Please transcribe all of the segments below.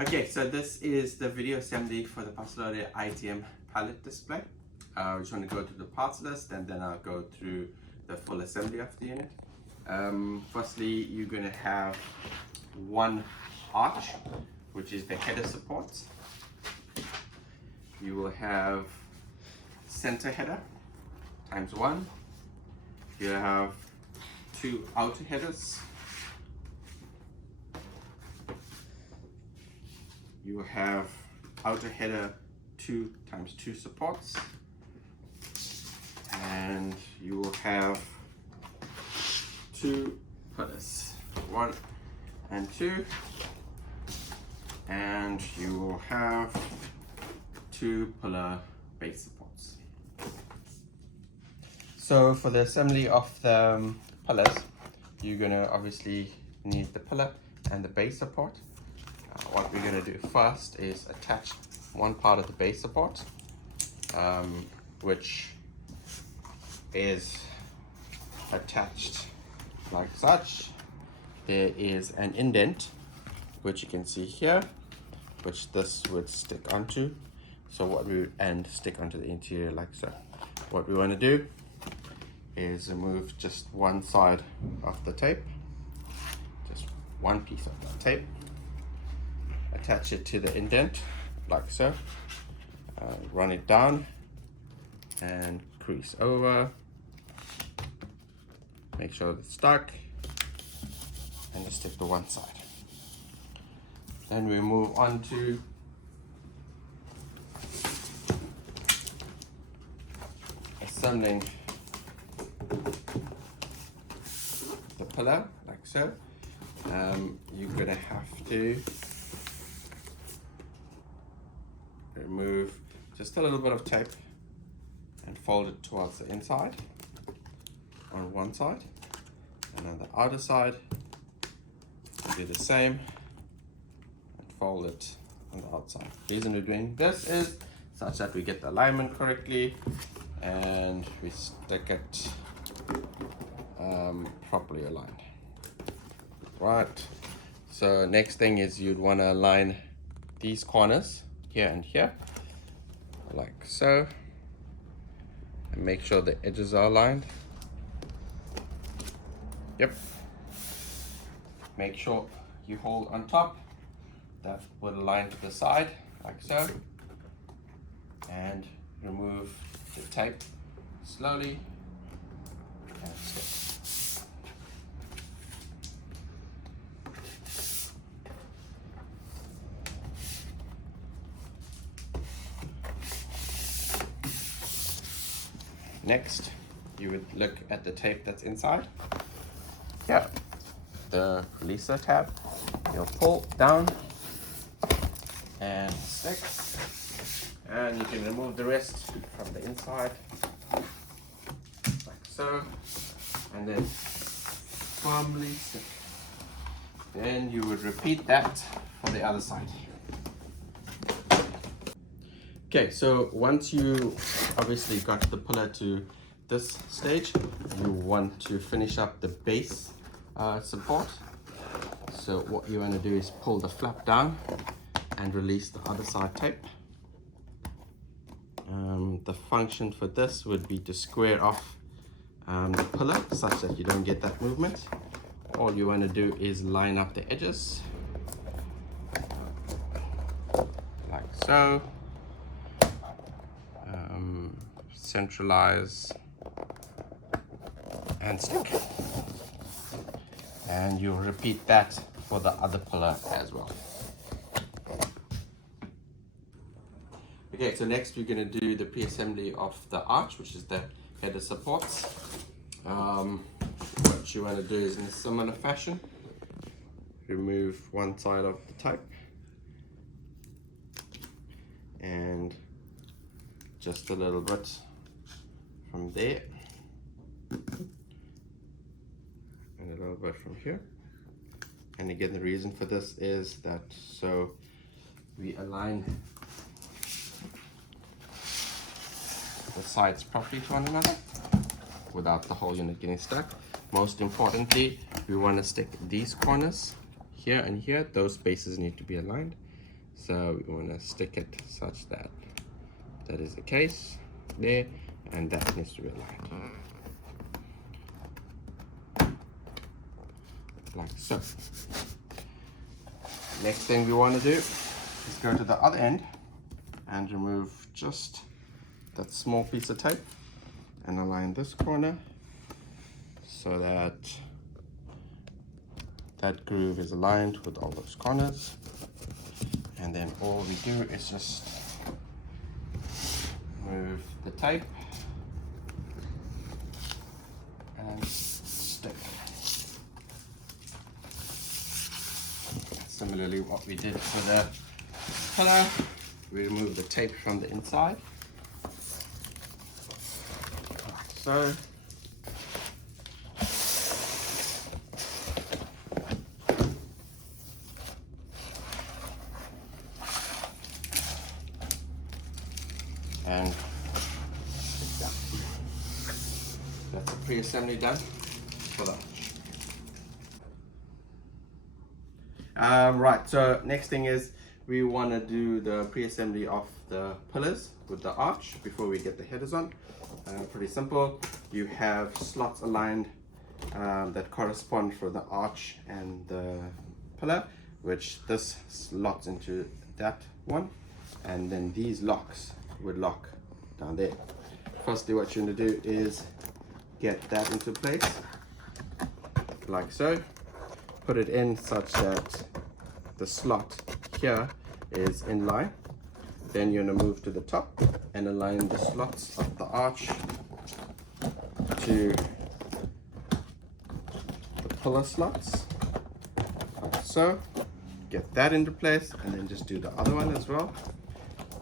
Okay, so this is the video assembly for the Paslode ITM pallet display. I just want to go through the parts list and then I'll go through the full assembly of the unit. Firstly, you're going to have one arch, which is the header supports. You will have center header times 1. You have 2 outer headers. You will have outer header 2 times 2 supports, and you will have 2 pillars, 1 and 2, and you will have 2 pillar base supports. So for the assembly of the pillars, you're going to obviously need the pillar and the base support. What we're going to do first is attach one part of the base support, which is attached like such. There is an indent, which you can see here, which this would stick onto. So stick onto the interior like so. What we want to do is remove just one side of the tape, just one piece of the tape. Attach it to the indent like so, run it down and crease over, make sure it's stuck, and just stick to one side. Then we move on to assembling the pillar like so. You're gonna have to remove just a little bit of tape and fold it towards the inside on one side, and on the outer side do the same and fold it on the outside. The reason we're doing this is such that we get the alignment correctly and we stick it properly aligned. Right, so next thing is you'd want to align these corners here and here like so, and make sure the edges are aligned. Yep, make sure you hold on top, that would align to the side like so, and remove the tape slowly and stick. Next, you would look at the tape that's inside. Yeah, the releaser tab. You'll pull down and stick, and you can remove the rest from the inside like so, and then firmly stick. Then you would repeat that for the other side. Okay, so once you obviously got the pillar to this stage, you want to finish up the base support. So what you want to do is pull the flap down and release the other side tape. The function for this would be to square off the pillar such that you don't get that movement. All you want to do is line up the edges like so. Centralize and stick, and you'll repeat that for the other pillar as well. Okay, so next we're going to do the pre-assembly of the arch, which is the header supports. What you want to do is, in a similar fashion, remove one side of the tape and just a little bit from there and a little bit from here. And again, the reason for this is that so we align the sides properly to one another without the whole unit getting stuck. Most importantly, we want to stick these corners here and here. Those spaces need to be aligned. So we want to stick it such that that is the case there, and that needs to be aligned like so. Next thing we want to do is go to the other end and remove just that small piece of tape and align this corner so that that groove is aligned with all those corners. And then all we do is just move the tape and stick. Similarly, what we did for the pillar, we remove the tape from the inside, like so. And that's a pre-assembly done for that. Right, so next thing is we want to do the pre-assembly of the pillars with the arch before we get the headers on. Pretty simple. You have slots aligned that correspond for the arch and the pillar, which this slots into that one, and then these locks would lock down there. Firstly, what you want to do is get that into place like so. Put it in such that the slot here is in line. Then you're going to move to the top and align the slots of the arch to the pillar slots like so. Get that into place, and then just do the other one as well.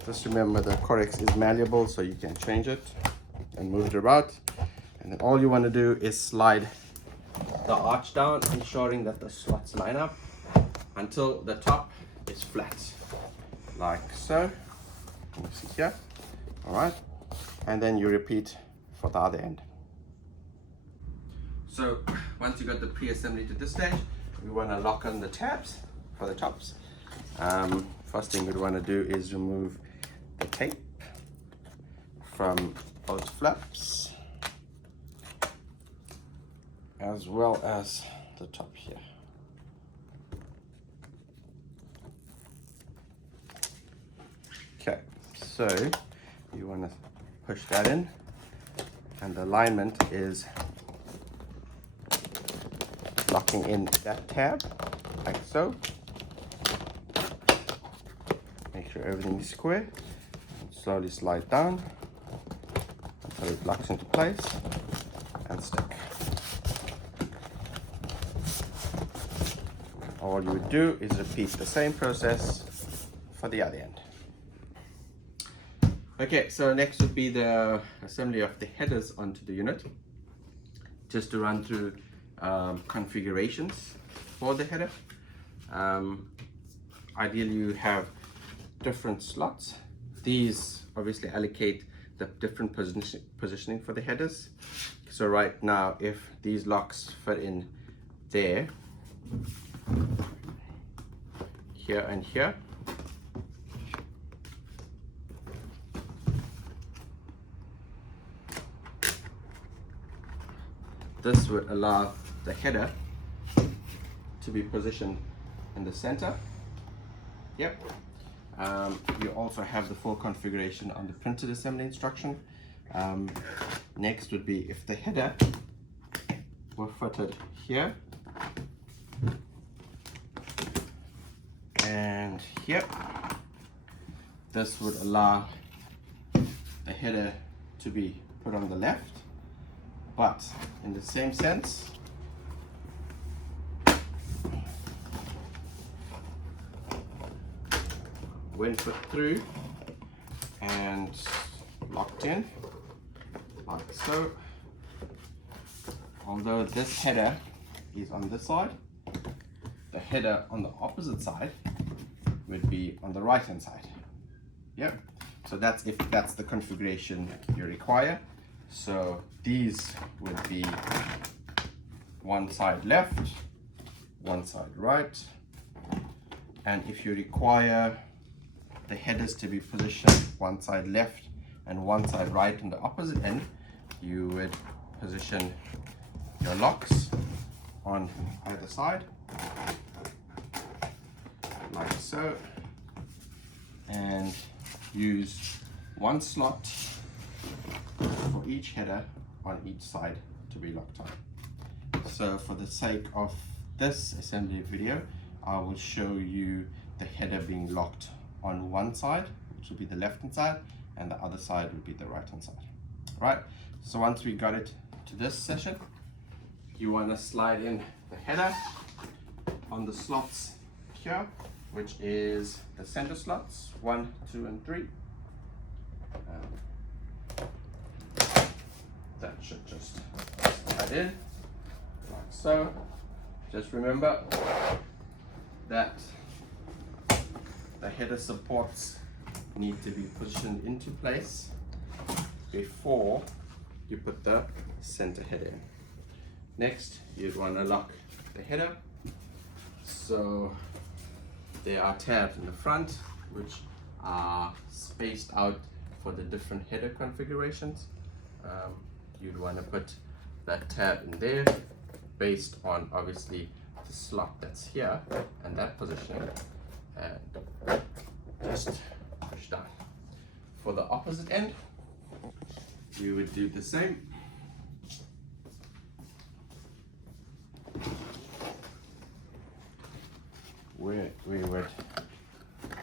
Just remember the Corex is malleable, so you can change it and move it about. And then all you want to do is slide the arch down, ensuring that the slots line up until the top is flat, like so. You see here. All right, and then you repeat for the other end. So once you got the pre-assembly to this stage, we want to lock on the tabs for the tops. First thing we'd want to do is remove the tape from both flaps, as well as the top here. Okay, so you want to push that in, and the alignment is locking in that tab like so. Make sure everything is square. Slowly slide down until it locks into place and stick. All you would do is repeat the same process for the other end. Okay, so next would be the assembly of the headers onto the unit. Just to run through configurations for the header. Ideally you have different slots. These obviously allocate the different positioning for the headers. So right now, if these locks fit in there, here and here, this would allow the header to be positioned in the center. Yep. You also have the full configuration on the printed assembly instruction. Next would be if the header were fitted here and here, this would allow the header to be put on the left, but in the same sense, when put through and locked in like so, although this header is on this side, the header on the opposite side would be on the right hand side. Yep. So that's if that's the configuration you require. So these would be one side left, one side right, and if you require the headers to be positioned one side left and one side right on the opposite end, you would position your locks on either side, like so, and use one slot for each header on each side to be locked on. So for the sake of this assembly video, I will show you the header being locked on one side, which will be the left hand side, and the other side would be the right hand side. Right, so once we got it to this session, you want to slide in the header on the slots here, which is the center slots 1, 2, and 3. That should just slide in like so. Just remember that the header supports need to be positioned into place before you put the center header in. Next, you'd want to lock the header. So there are tabs in the front which are spaced out for the different header configurations. You'd want to put that tab in there based on obviously the slot that's here and that positioning, and just push down. For the opposite end, you would do the same. We would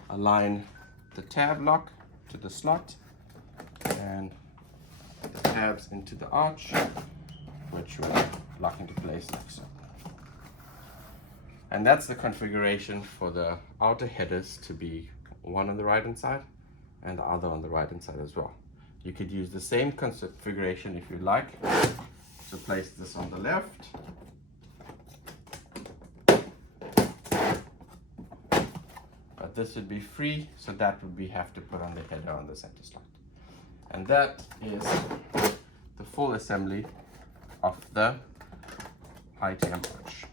align the tab lock to the slot and the tabs into the arch, which will lock into place like so. And that's the configuration for the outer headers to be one on the right hand side and the other on the right hand side as well. You could use the same configuration if you like to place this on the left, but this would be free, so that would be have to put on the header on the center slot. And that is the full assembly of the ITM arch.